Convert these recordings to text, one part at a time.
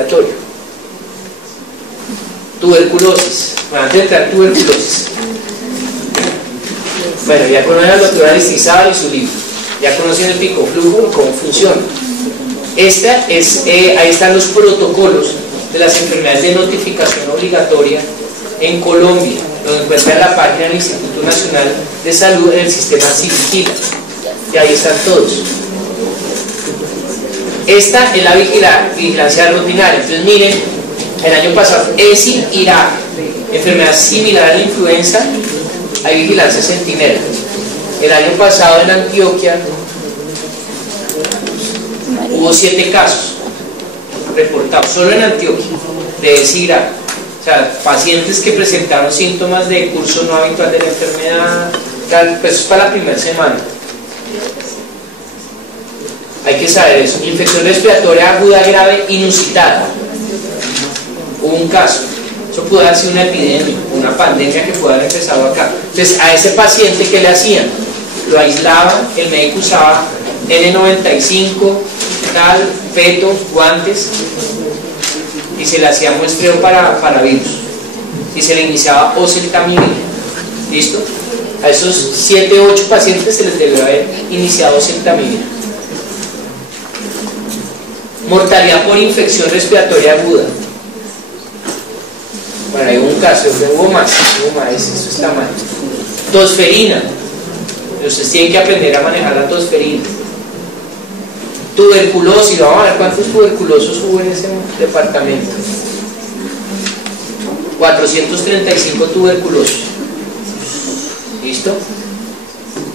respiratorio. Tuberculosis. Bueno, antes de entrar tuberculosis. Bueno, ya conocen al doctor Aristizábal y su libro. Ya conocen el picoflujo, cómo funciona. Ahí están los protocolos de las enfermedades de notificación obligatoria en Colombia, donde encuentran la página del Instituto Nacional de Salud en el sistema SIVIGILA. Y ahí están todos. Esta es la vigilancia rutinaria. Entonces miren, el año pasado, ESI, Irak, enfermedad similar a la influenza, hay vigilancia centinela. El año pasado en Antioquia hubo 7 casos reportados, solo en Antioquia, de ESI, Irak. O sea, pacientes que presentaron síntomas de curso no habitual de la enfermedad, pues eso es para la primera semana. Hay que saber eso. Infección respiratoria aguda grave inusitada. Hubo un caso. Eso pudo haber sido una epidemia, una pandemia que pudo haber empezado acá. Entonces, a ese paciente, ¿qué le hacían? Lo aislaban, el médico usaba N95, tal, peto, guantes, y se le hacía muestreo para virus. Y se le iniciaba oseltamivir. ¿Listo? A esos 7 u 8 pacientes se les debió haber iniciado oseltamivir. Mortalidad por infección respiratoria aguda. Bueno, hay un caso, hubo más, eso está mal. Tosferina. Ustedes tienen que aprender a manejar la tosferina. Tuberculosis, vamos a ver cuántos tuberculosos hubo en ese departamento. 435 tuberculosos. ¿Listo?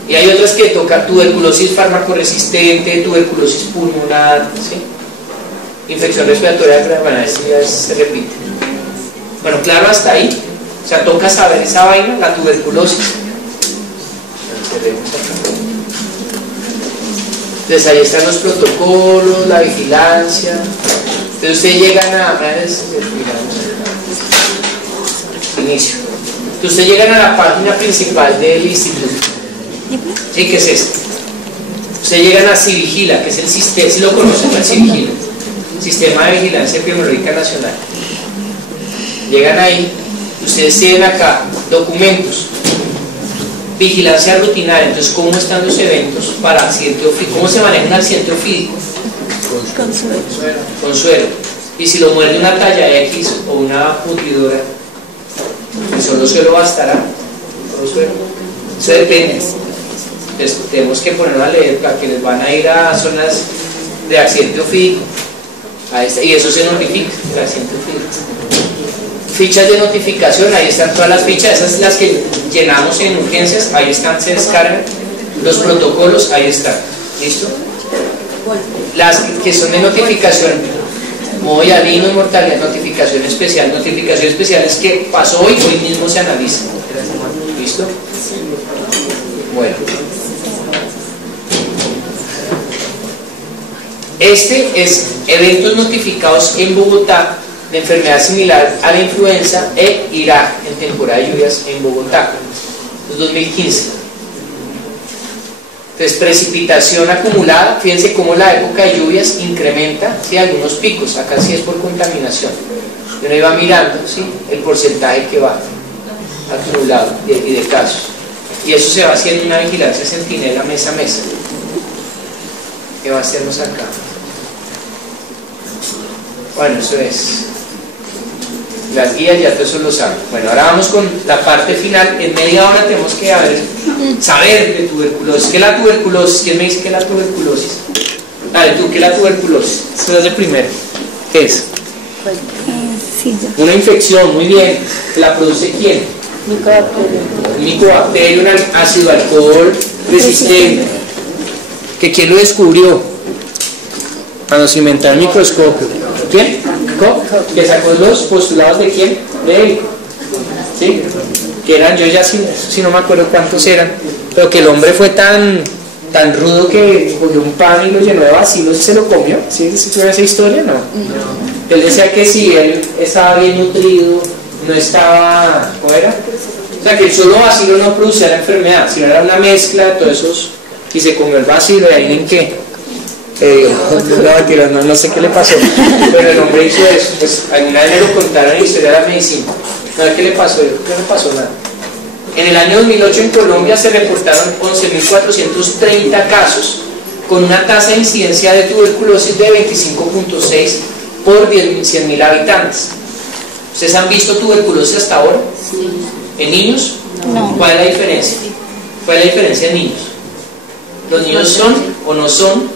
Y hay otras que tocan tuberculosis farmacoresistente, tuberculosis pulmonar, ¿sí? Infección respiratoria grave, bueno, esto ya se repite. Bueno, claro, hasta ahí. O sea, toca saber esa vaina, la tuberculosis. Entonces ahí están los protocolos, la vigilancia. Entonces ustedes llegan inicio. Entonces ustedes llegan a la página principal del instituto. ¿Sí? ¿Qué es esto? Ustedes llegan a SIVIGILA, que es el sistema, si lo conocen, el SIVIGILA, Sistema de Vigilancia Epidemiológica Nacional. Llegan ahí, ustedes tienen acá documentos, vigilancia rutinaria. Entonces, ¿cómo están los eventos para accidente ofídico? ¿Cómo se maneja un accidente ofídico? Con suero. Y si lo muerde una talla X o una putridora, pues solo suero bastará. Solo suero. Eso depende. Entonces, tenemos que ponerlo a leer para que les van a ir a zonas de accidente ofídico. Y eso se notifica, el accidente ofídico. Fichas de notificación, ahí están todas las fichas, esas las que llenamos en urgencias, ahí están, se descargan. Los protocolos, ahí están. ¿Listo? Las que son de notificación, modo yalino, mortalidad, notificación especial. Notificación especial es que pasó hoy mismo se analiza. ¿Listo? Bueno. Este es eventos notificados en Bogotá de enfermedad similar a la influenza e Irak en temporada de lluvias en Bogotá, 2015. Entonces, precipitación acumulada, fíjense cómo la época de lluvias incrementa, ¿sí? Algunos picos, acá sí es por contaminación. Uno iba mirando, ¿sí? El porcentaje que va acumulado y de casos. Y eso se va haciendo una vigilancia centinela mes a mes. ¿Qué va a hacernos acá? Bueno, eso es. Las guías ya todo eso lo saben. Bueno, ahora vamos con la parte final. En media hora tenemos que saber de tuberculosis. ¿Qué es la tuberculosis? ¿Quién me dice qué es la tuberculosis? Dale, tú, ¿qué es la tuberculosis? Eso es el primero. ¿Qué es? Una infección, muy bien. ¿La produce quién? Micobacterio, un ácido alcohol resistente. ¿Que quién lo descubrió? Cuando se inventó el microscopio. ¿Quién? Koch, que sacó los postulados de quién? De él. ¿Sí? Que eran, yo ya si no me acuerdo cuántos eran, pero que el hombre fue tan rudo que cogió un pan y lo llenó de bacilos y se lo comió. ¿Sí? ¿Sí esa historia? No. Él decía que si él estaba bien nutrido, no estaba, ¿cómo era? O sea, que el solo bacilo no producía la enfermedad, sino era una mezcla de todos esos, y se comió el bacilo, y ahí en qué. No sé qué le pasó, pero el hombre hizo eso. Pues alguna vez me lo contaron en la historia de la medicina. ¿Qué le pasó? No le pasó nada. En el año 2008 en Colombia se reportaron 11.430 casos con una tasa de incidencia de tuberculosis de 25.6 por 100.000 habitantes. ¿Ustedes han visto tuberculosis hasta ahora? Sí. ¿En niños? No. ¿Cuál es la diferencia? ¿Cuál es la diferencia en niños? ¿Los niños son o no son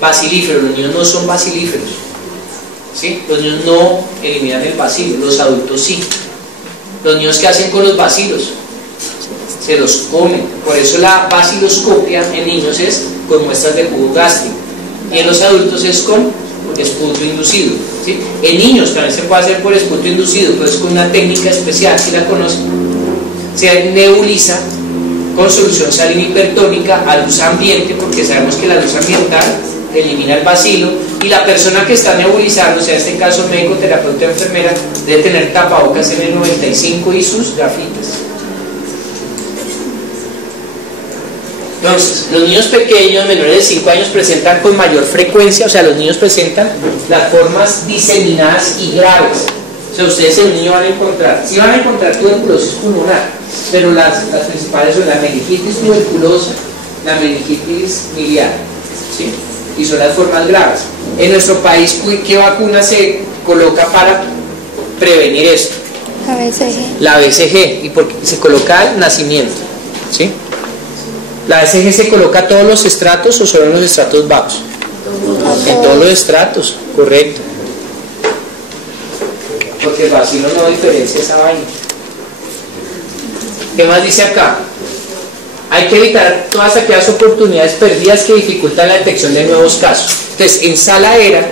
bacilíferos? Los niños no son bacilíferos, ¿sí? Los niños no eliminan el bacilo, los adultos sí. Los niños, ¿qué hacen con los bacilos? Se los comen. Por eso la baciloscopia en niños es con muestras de jugo gástrico y en los adultos es con esputo inducido, ¿sí? En niños también se puede hacer por esputo inducido, pero es con una técnica especial, si la conocen. Se nebuliza con solución salina hipertónica a luz ambiente, porque sabemos que la luz ambiental elimina el bacilo, y la persona que está nebulizando, o sea, en este caso médico, terapeuta, enfermera, debe tener tapabocas N95 y sus gafitas. Entonces, los niños pequeños, menores de 5 años, presentan con mayor frecuencia, o sea, los niños presentan las formas diseminadas y graves. O sea, ustedes en un niño van a encontrar, sí van a encontrar tuberculosis pulmonar, pero las principales son la meningitis tuberculosa, la meningitis miliar, ¿sí? Y son las formas graves. En nuestro país, ¿qué vacuna se coloca para prevenir esto? La BCG. La BCG, y porque se coloca al nacimiento, ¿sí? ¿La BCG se coloca a todos los estratos o solo en los estratos bajos? En todos los estratos, correcto. Porque el bacilo no diferencia esa vaina. ¿Qué más dice acá? Hay que evitar todas aquellas oportunidades perdidas que dificultan la detección de nuevos casos. Entonces, en sala ERA,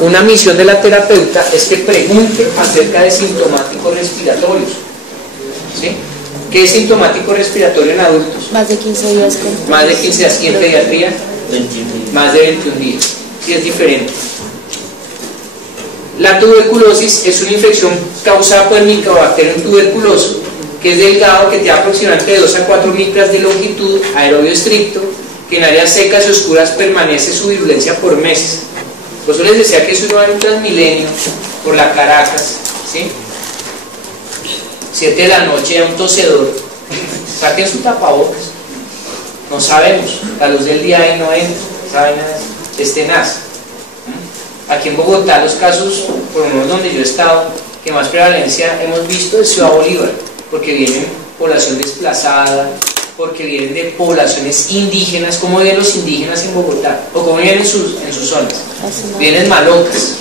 una misión de la terapeuta es que pregunte acerca de sintomáticos respiratorios, ¿sí? ¿Qué es sintomático respiratorio en adultos? Más de 15 días con... Más de 15 días. ¿Y en pediatría? 21 días. Más de 21 días. Sí, es diferente. La tuberculosis es una infección causada por el micobacterium tuberculoso, que es delgado, que tiene aproximadamente de 2 a 4 micras de longitud, aerobio estricto, que en áreas secas y oscuras permanece su virulencia por meses. Por eso les decía que eso no va en un Transmilenio, por la Caracas, ¿sí? 7 de la noche, un tosedor, saquen su tapabocas. No sabemos, la luz del día ahí no entra, saben nada, es tenaz. Aquí en Bogotá los casos, por lo menos donde yo he estado, que más prevalencia hemos visto es Ciudad Bolívar, porque vienen población desplazada, porque vienen de poblaciones indígenas. ¿Cómo viven los indígenas en Bogotá? ¿O cómo viven en sus zonas? Vienen malocas.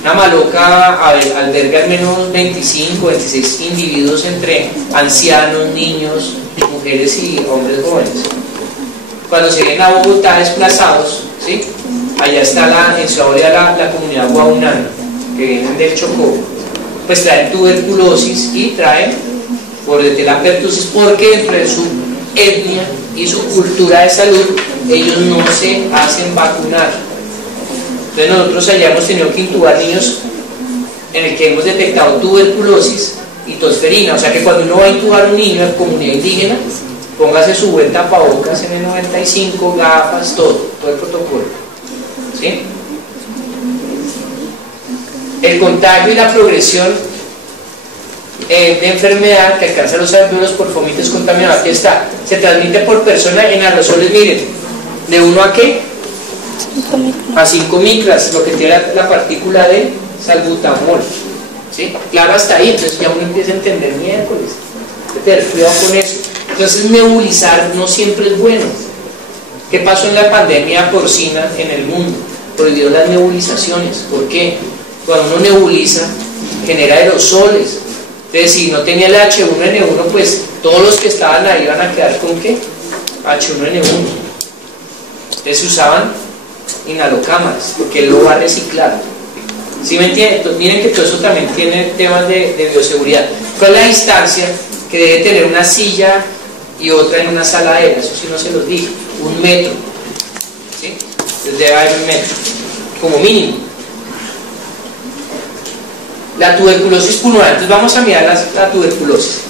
Una maloca alberga al menos 25, 26 individuos entre ancianos, niños, mujeres y hombres jóvenes. Cuando se vienen a Bogotá desplazados, ¿sí? Allá está en Ciudad Bolívar la comunidad guaunana, que vienen del Chocó, pues traen tuberculosis y traen bordetella pertussis, porque dentro de su etnia y su cultura de salud ellos no se hacen vacunar. Entonces nosotros allá hemos tenido que intubar niños en el que hemos detectado tuberculosis y tosferina. O sea que cuando uno va a intubar a un niño en comunidad indígena, póngase su buen tapabocas N95, gafas, todo el protocolo, ¿sí? El contagio y la progresión de enfermedad que alcanza los alvéolos por fomites contaminados, aquí está, se transmite por persona en aerosoles, miren, ¿de 1 a qué? A 5 micras, lo que tiene la partícula de salbutamol, ¿sí? Claro, hasta ahí, entonces ya uno empieza a entender miércoles, tener cuidado con eso. Entonces nebulizar no siempre es bueno. ¿Qué pasó en la pandemia porcina en el mundo? Prohibió las nebulizaciones. ¿Por qué? Cuando uno nebuliza genera aerosoles. Entonces si no tenía el H1N1, pues todos los que estaban ahí iban a quedar con ¿qué? H1N1. Entonces se usaban inhalocámaras, porque él lo va a reciclar. ¿Sí me entienden? Entonces, miren que todo eso también tiene temas de bioseguridad. ¿Cuál es la distancia que debe tener una silla y otra en una sala de eso? Sí no se los dije, 1 metro, ¿sí? Entonces debe haber 1 metro, como mínimo. La tuberculosis pulmonar, entonces vamos a mirar la tuberculosis.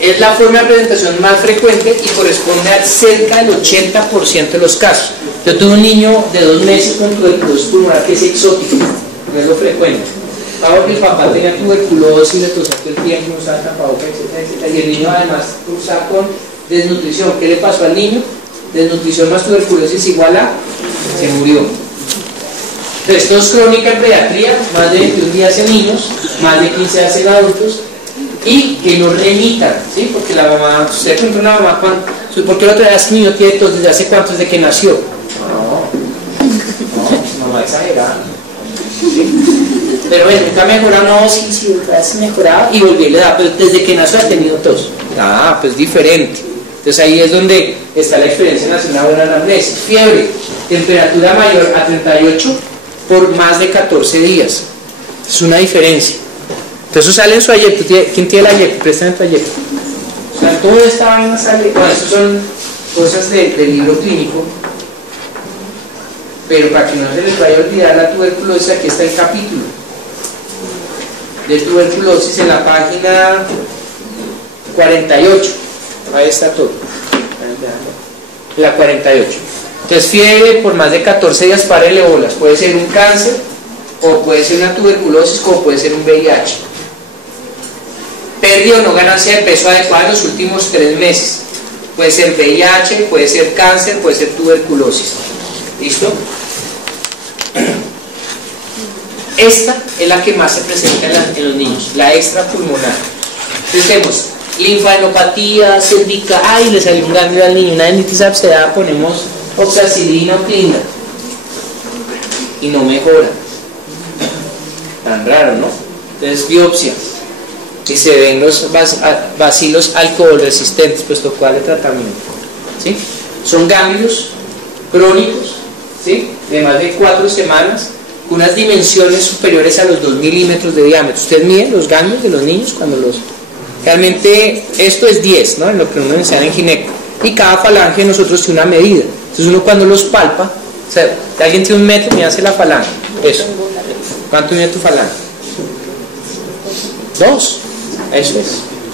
Es la forma de presentación más frecuente y corresponde a cerca del 80% de los casos. Yo tuve un niño de 2 meses con tuberculosis pulmonar que es exótico, no es lo frecuente. Claro que el papá tenía tuberculosis, le tosía todo el tiempo, no usaba tapabocas, etcétera, etcétera. Y el niño además cursaba con desnutrición. ¿Qué le pasó al niño? Desnutrición más tuberculosis igual a se murió. Entonces, esto es crónica en pediatría, más de 21 días en niños, más de 15 días en adultos, y que no remitan, ¿sí? Porque la mamá, usted encontró una mamá, ¿por qué la otra vez el niño tiene tos desde hace cuánto, desde que nació? No, mamá exagerada. ¿Sí? Pero bueno, nunca mejorado, no, sí, se mejoraba y volví a la edad, pero desde que nació ha tenido tos. Ah, pues diferente. Entonces ahí es donde está la experiencia en hacer una buena anamnesis. Fiebre, temperatura mayor a 38 por más de 14 días. Es una diferencia. Entonces sale en su ayecto. ¿Quién tiene el ayecto? Presten tu ayecto. O sea, toda esta vaina sale. Bueno, estas son cosas del libro clínico. Pero para que no se les vaya a olvidar la tuberculosis, aquí está el capítulo de tuberculosis en la página 48. Ahí está todo. La 48. Entonces, fiebre por más de 14 días, párele bolas. Puede ser un cáncer, o puede ser una tuberculosis, como puede ser un VIH. Pérdida o no ganancia de peso adecuada en los últimos 3 meses. Puede ser VIH, puede ser cáncer, puede ser tuberculosis. ¿Listo? Esta es la que más se presenta en los niños, la extrapulmonar. Entonces tenemos linfadenopatía, cérvica, ay, le salió un ganglio al niño, una dentitis abscedada, ponemos oxacilina o clíndra y no mejora. Tan raro, ¿no? Entonces biopsia y se ven los bacilos alcohol resistentes, pues tocó darle tratamiento. ¿Sí? Son ganglios crónicos, ¿sí? De más de 4 semanas, con unas dimensiones superiores a los 2 milímetros de diámetro. Ustedes miden los ganglios de los niños cuando los... Realmente esto es 10, ¿no? En lo que uno enseña en gineco. Y cada falange de nosotros tiene una medida. Entonces uno cuando los palpa, o sea, si alguien tiene 1 metro, me hace la falange. Eso. ¿Cuánto mide tu falange? 2. Eso es.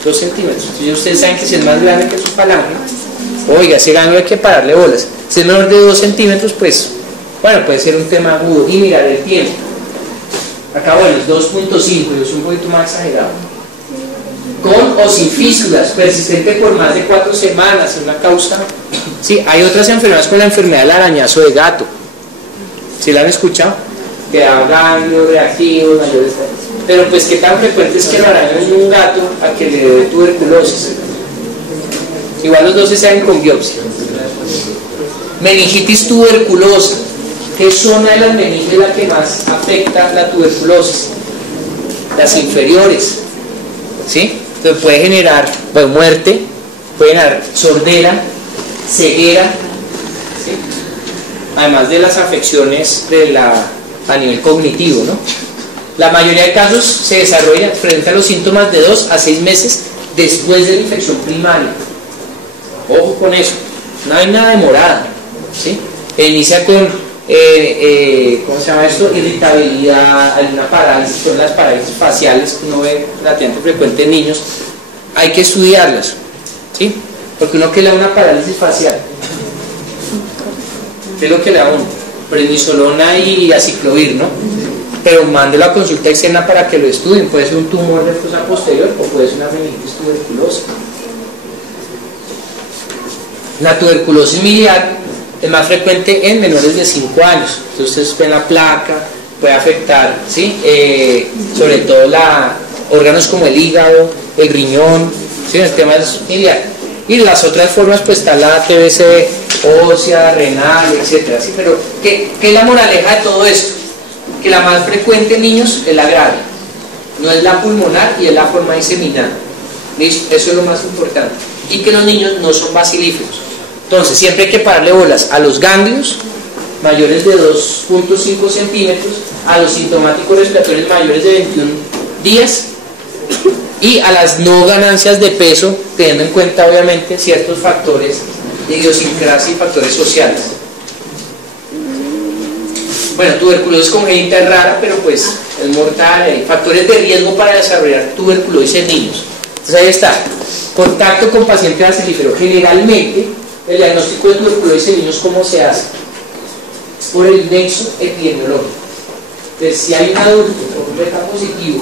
2 centímetros. Entonces ustedes saben que si es más grande que su falange, oiga, ese ganglio hay que pararle bolas. Si es menor de 2 centímetros, pues, bueno, puede ser un tema agudo. Y mirar el tiempo. Acá, bueno, es 2.5, es un poquito más exagerado. Con o sin fístulas, persistente por más de 4 semanas, es una causa. Sí, hay otras enfermedades con la enfermedad del arañazo de gato. ¿Sí la han escuchado? Que da ganglios reactivos, mayores. Pero pues qué tan frecuente es que lo arañen en un gato a que le dé tuberculosis. Igual los dos se saben con biopsia. Meningitis tuberculosa. ¿Qué zona de las meninges es la que más afecta la tuberculosis? Las inferiores. ¿Sí? Entonces puede generar muerte, puede generar sordera, ceguera, ¿sí? Además de las afecciones a nivel cognitivo, ¿no? La mayoría de casos se desarrolla frente a los síntomas de 2 a 6 meses después de la infección primaria. Ojo con eso, no hay nada demorada, ¿sí? Inicia con ¿cómo se llama esto? Irritabilidad, alguna parálisis, son las parálisis faciales que uno ve latente frecuente en niños. Hay que estudiarlas, ¿sí? Porque uno que le da una parálisis facial, ¿qué es lo que le da uno? Prednisolona y aciclovir, ¿no? Pero mande la consulta externa para que lo estudien. Puede ser un tumor de fosa posterior o puede ser una meningitis tuberculosa. La tuberculosis miliar es más frecuente en menores de 5 años. Entonces ustedes ven la placa, puede afectar, ¿sí? Sobre todo órganos como el hígado, el riñón, ¿sí? El tema es miliar. Y las otras formas, pues está la TBC ósea, renal, etcétera, ¿sí? Pero ¿qué es la moraleja de todo esto? Que la más frecuente en niños es la grave, no es la pulmonar y es la forma diseminada. ¿Listo? Eso es lo más importante. Y que los niños no son bacilíferos. Entonces, siempre hay que pararle bolas a los ganglios mayores de 2.5 centímetros, a los sintomáticos respiratorios mayores de 21 días y a las no ganancias de peso, teniendo en cuenta obviamente ciertos factores de idiosincrasia y factores sociales. Bueno, tuberculosis congénita es rara, pero pues es mortal. Hay factores de riesgo para desarrollar tuberculosis en niños. Entonces ahí está. Contacto con paciente bacilífero. Generalmente, el diagnóstico de tuberculosis en niños, ¿cómo se hace? Es por el nexo epidemiológico. Entonces, si hay un adulto con un beta positivo